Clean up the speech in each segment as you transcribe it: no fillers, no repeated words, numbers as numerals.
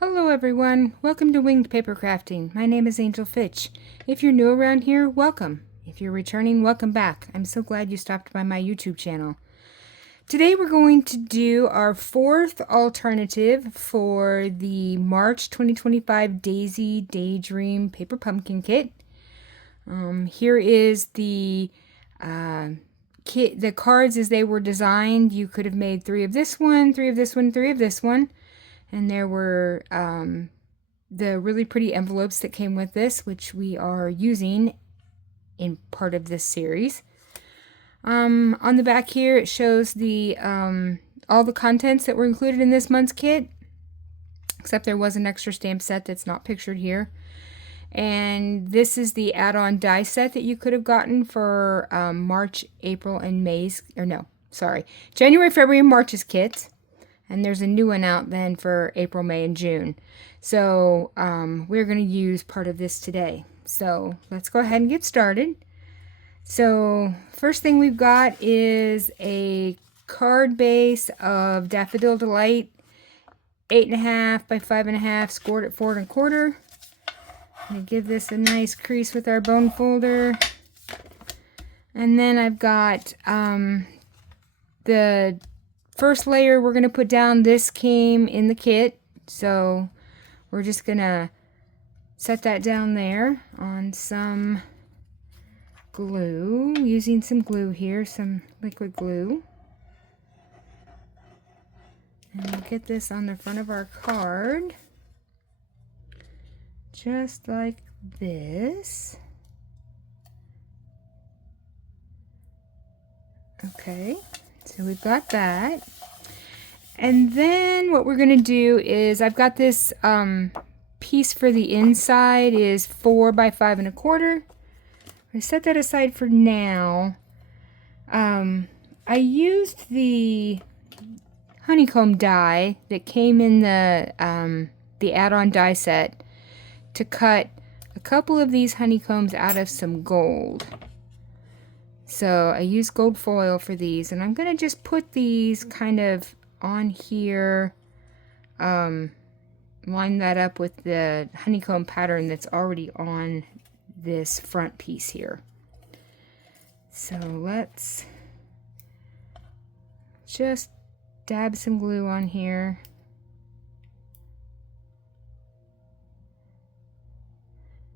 Hello everyone, welcome to Winged Paper Crafting. My name is Angel Fitch. If you're new around here, welcome. If you're returning, welcome back. I'm so glad you stopped by my YouTube channel. Today we're going to do our fourth alternative for the March 2025 Daisy Daydream Paper Pumpkin Kit. Here is the kit, the cards as they were designed. You could have made 3 of this one, 3 of this one, 3 of this one. And there were the really pretty envelopes that came with this, which we are using in part of this series. On the back here, it shows the all the contents that were included in this month's kit, except there was an extra stamp set that's not pictured here. And this is the add-on die set that you could have gotten for March, April, and May's, or no, sorry, January, February, and March's kits. And there's a new one out then for April, May, and June. So we're going to use part of this today. So let's go ahead and get started. So first thing we've got is a card base of Daffodil Delight, 8.5 by 5.5, scored at 4 1/4. I'm going to give this a nice crease with our bone folder. And then I've got the first layer we're going to put down. This came in the kit, so we're just going to set that down there on some glue, using some glue here, some liquid glue. And we'll get this on the front of our card, just like this. Okay. So we've got that. And then what we're going to do is, I've got this piece for the inside is 4 by 5 1/4. I set that aside for now. I used the honeycomb die that came in the add-on die set to cut a couple of these honeycombs out of some gold. So I used gold foil for these, and I'm going to just put these kind of on here, line that up with the honeycomb pattern that's already on this front piece here. So let's just dab some glue on here.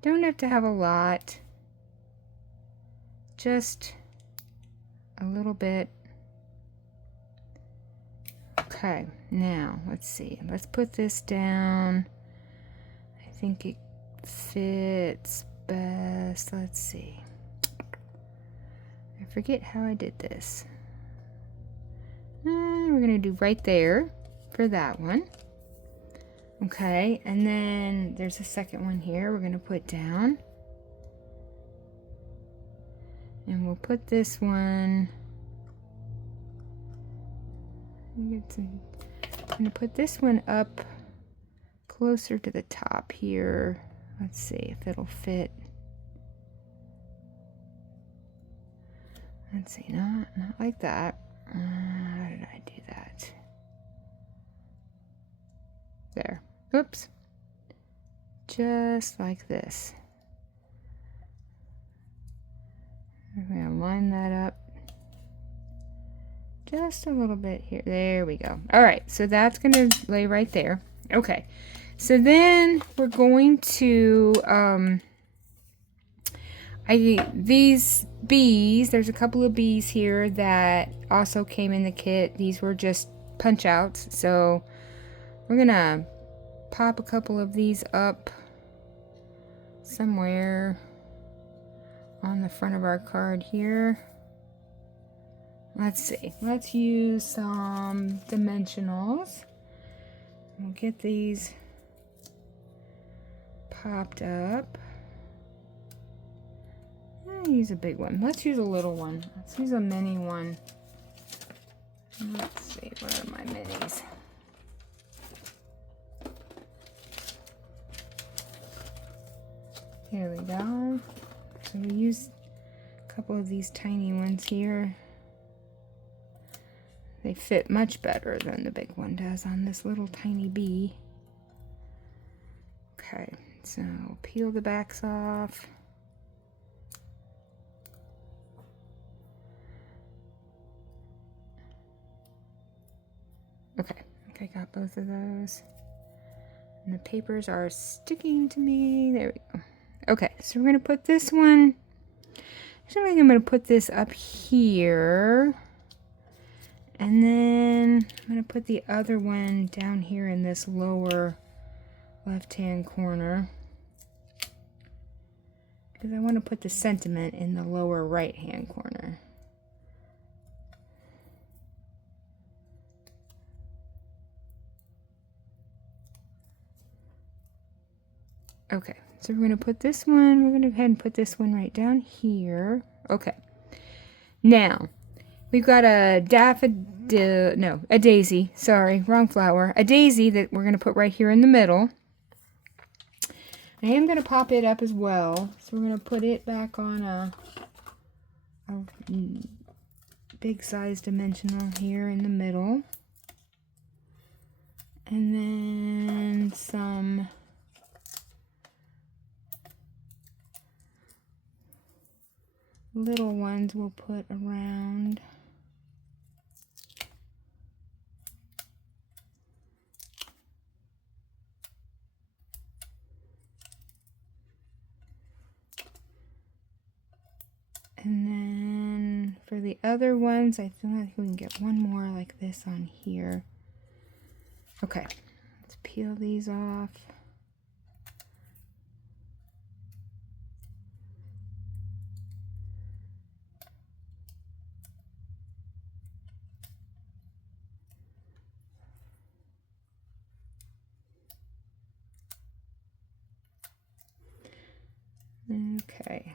Don't have to have a lot, just a little bit. Okay, now let's see. Let's put this down. I think it fits best. Let's see. I forget how I did this. We're going to do right there for that one. Okay, and then there's a second one here we're going to put down. And we'll put this one, I'm going to put this one up closer to the top here. Let's see if it'll fit. Let's see, not like that. How did I do that? There. Oops. Just like this. I'm going to line that up just a little bit here. There we go. All right, so that's going to lay right there. Okay, so then we're going to, these bees, there's a couple of bees here that also came in the kit. These were just punch outs, so we're going to pop a couple of these up somewhere on the front of our card here. Let's see. Let's use some dimensionals. We'll get these popped up. I'll use a big one. Let's use a little one. Let's use a mini one. Let's see. Where are my minis? Here we go. So we use a couple of these tiny ones here. They fit much better than the big one does on this little tiny bee. Okay, so peel the backs off. Okay, I think I got both of those. And the papers are sticking to me. There we go. Okay, so we're going to put this one. Actually, I'm going to put this up here. And then I'm going to put the other one down here in this lower left-hand corner. Because I want to put the sentiment in the lower right-hand corner. Okay, so we're going to put this one, we're going to go ahead and put this one right down here. Okay, now we've got a a daisy, sorry, wrong flower. A daisy that we're going to put right here in the middle. I am going to pop it up as well, so we're going to put it back on a big size dimensional here in the middle. And then some little ones we'll put around. And then for the other ones, I feel like we can get one more like this on here. Okay, let's peel these off. Okay,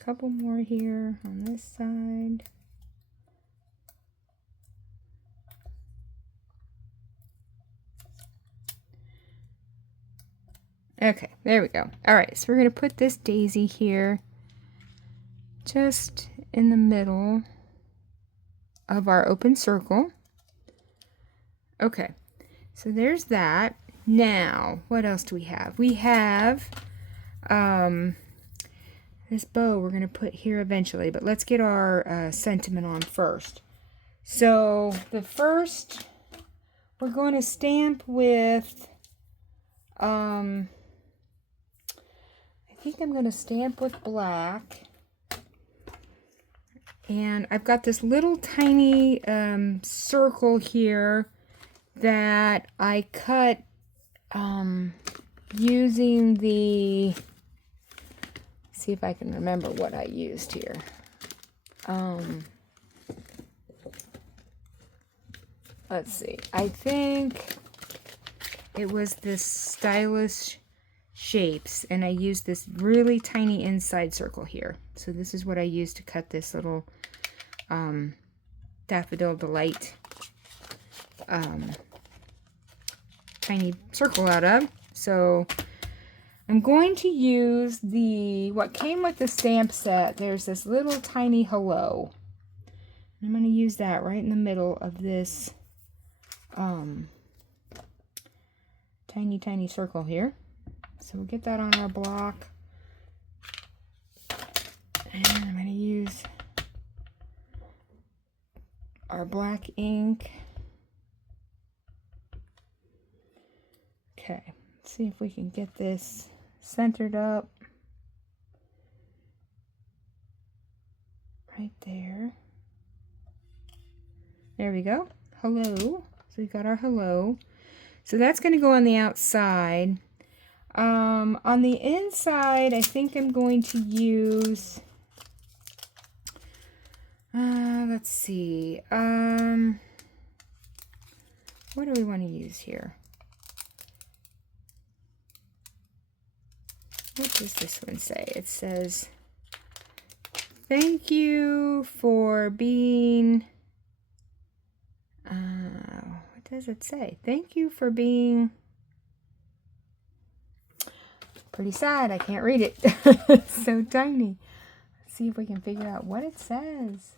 a couple more here on this side. Okay, there we go. All right, so we're going to put this daisy here just in the middle of our open circle. Okay, so there's that. Now, what else do we have? We have this bow we're going to put here eventually, but let's get our sentiment on first. So the first, we're going to stamp with, I think I'm going to stamp with black. And I've got this little tiny circle here that I cut using the, see if I can remember what I used here. Let's see. I think it was this Stylish Shapes, and I used this really tiny inside circle here. So this is what I used to cut this little Daffodil Delight tiny circle out of. So I'm going to use what came with the stamp set. There's this little tiny hello. I'm going to use that right in the middle of this tiny circle here. So we'll get that on our block. And I'm going to use our black ink. Okay, let's see if we can get this centered up right there. There we go. Hello. So we've got our hello. So that's going to go on the outside. On the inside, I think I'm going to use, let's see, what do we want to use here? What does this one say? It says, thank you for being, what does it say? Thank you for being, pretty sad, I can't read it. It's so tiny. Let's see if we can figure out what it says.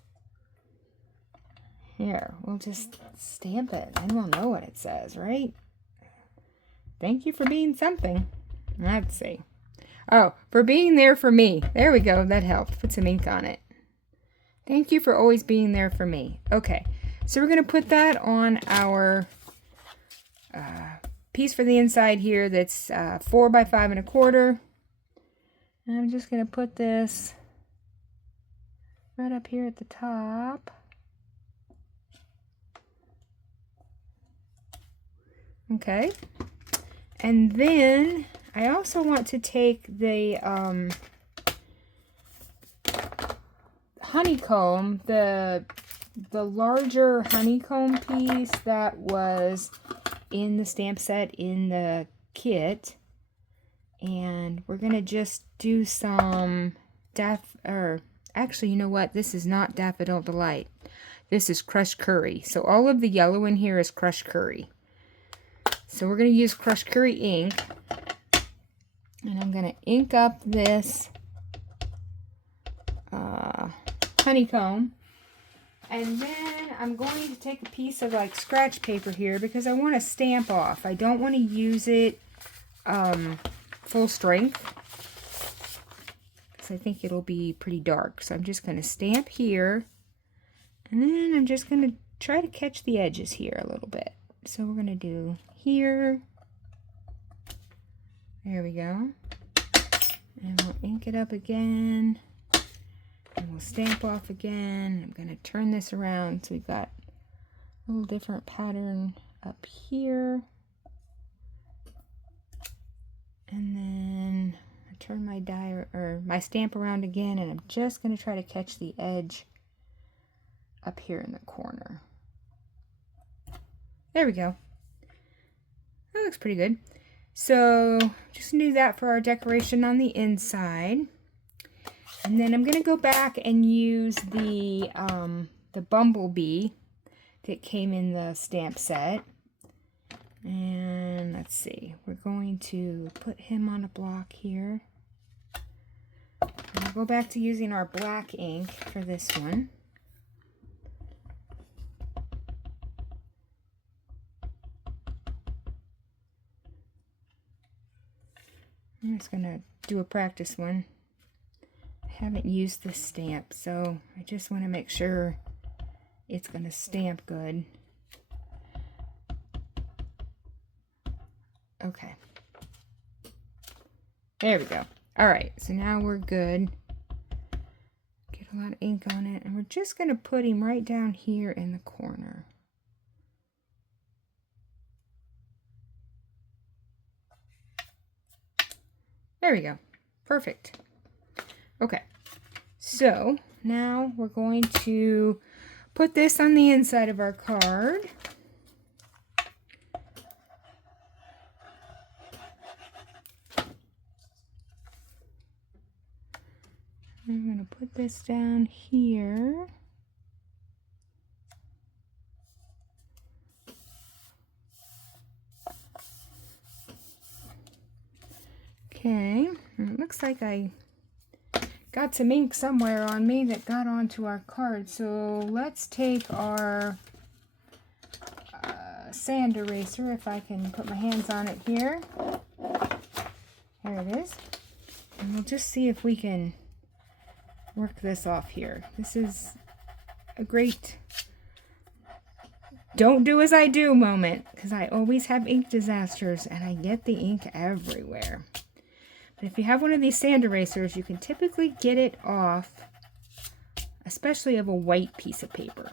Here, we'll just stamp it and we'll know what it says, right? Thank you for being something. Let's see. Oh, for being there for me. There we go. That helped. Put some ink on it. Thank you for always being there for me. Okay, so we're going to put that on our piece for the inside here that's 4 by 5 1/4. And I'm just going to put this right up here at the top. Okay, and then I also want to take the honeycomb, the larger honeycomb piece that was in the stamp set in the kit, and we're gonna just do some actually, you know what? This is not Daffodil Delight. This is Crushed Curry. So all of the yellow in here is Crushed Curry. So we're going to use Crushed Curry ink, and I'm going to ink up this honeycomb, and then I'm going to take a piece of like scratch paper here because I want to stamp off. I don't want to use it full strength because I think it'll be pretty dark. So I'm just going to stamp here, and then I'm just going to try to catch the edges here a little bit. So we're going to do here. There we go. And we'll ink it up again. And we'll stamp off again. I'm going to turn this around so we've got a little different pattern up here. And then I turn my die or my stamp around again, and I'm just going to try to catch the edge up here in the corner. There we go. That looks pretty good. So just do that for our decoration on the inside. And then I'm going to go back and use the bumblebee that came in the stamp set. And let's see. We're going to put him on a block here. And we'll go back to using our black ink for this one. I'm just going to do a practice one. I haven't used this stamp, so I just want to make sure it's going to stamp good. Okay. There we go. Alright, so now we're good. Get a lot of ink on it, and we're just going to put him right down here in the corner. There we go. Perfect. Okay, so now we're going to put this on the inside of our card. I'm going to put this down here. Okay, and it looks like I got some ink somewhere on me that got onto our card. So let's take our sand eraser, if I can put my hands on it here. There it is. And we'll just see if we can work this off here. This is a great don't do as I do moment, because I always have ink disasters and I get the ink everywhere. But if you have one of these sand erasers, you can typically get it off, especially of a white piece of paper.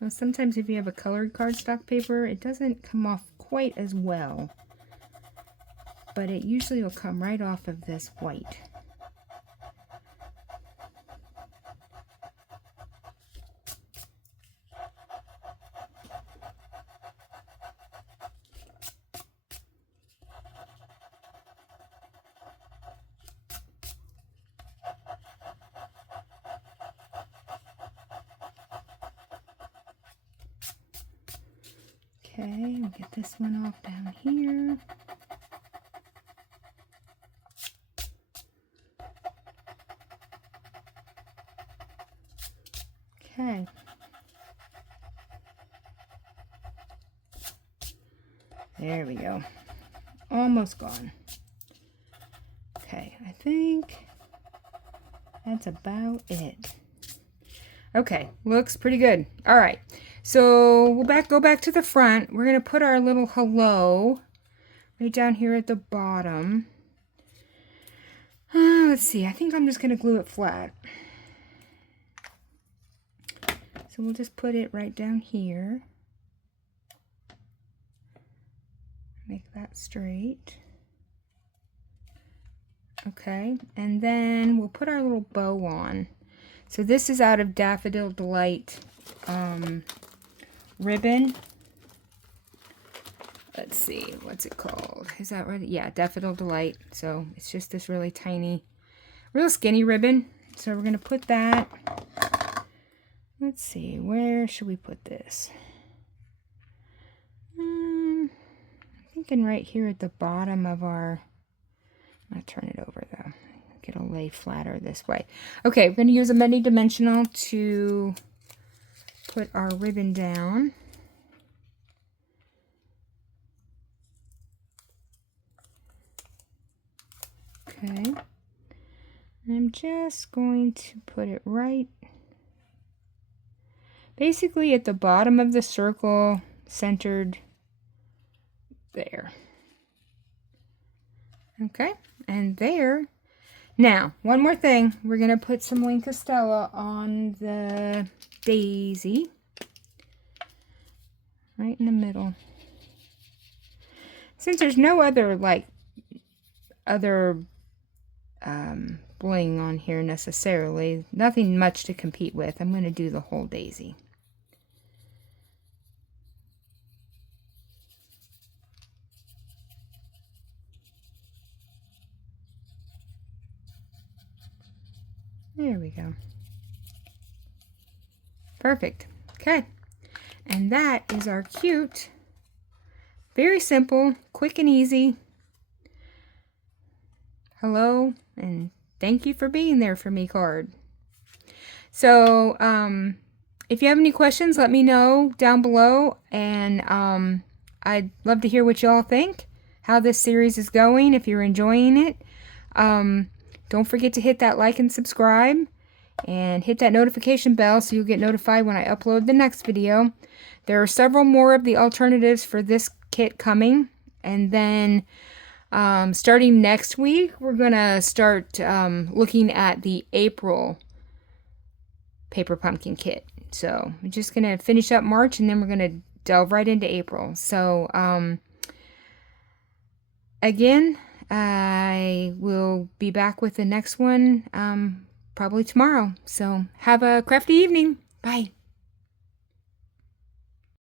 Now, sometimes if you have a colored cardstock paper, it doesn't come off quite as well, but it usually will come right off of this white. Okay, we'll get this one off down here. Okay. There we go. Almost gone. Okay, I think that's about it. Okay, looks pretty good. All right, so we'll go back to the front. We're gonna put our little hello right down here at the bottom. Let's see, I think I'm just gonna glue it flat. So we'll just put it right down here. Make that straight. Okay, and then we'll put our little bow on. So this is out of Daffodil Delight ribbon. Let's see, what's it called? Is that right? Yeah, Daffodil Delight. So it's just this really tiny, real skinny ribbon. So we're going to put that. Let's see, where should we put this? I'm thinking right here at the bottom of our, I'll turn it over though. It'll lay flatter this way. Okay, we're going to use a mini dimensional to put our ribbon down. Okay, I'm just going to put it right basically at the bottom of the circle, centered there. Okay, and there. Now, one more thing. We're going to put some Wink Stella on the daisy. Right in the middle. Since there's no other, bling on here necessarily, nothing much to compete with, I'm going to do the whole daisy. There we go. Perfect. Okay. And that is our cute, very simple, quick and easy hello and thank you for being there for me card. So if you have any questions, let me know down below, and I'd love to hear what you all think, how this series is going, if you're enjoying it. Don't forget to hit that like and subscribe, and hit that notification bell so you'll get notified when I upload the next video. There are several more of the alternatives for this kit coming, and then starting next week we're gonna start looking at the April paper pumpkin kit. So we're just gonna finish up March, and then we're gonna delve right into April. So again, I will be back with the next one probably tomorrow. So have a crafty evening. Bye.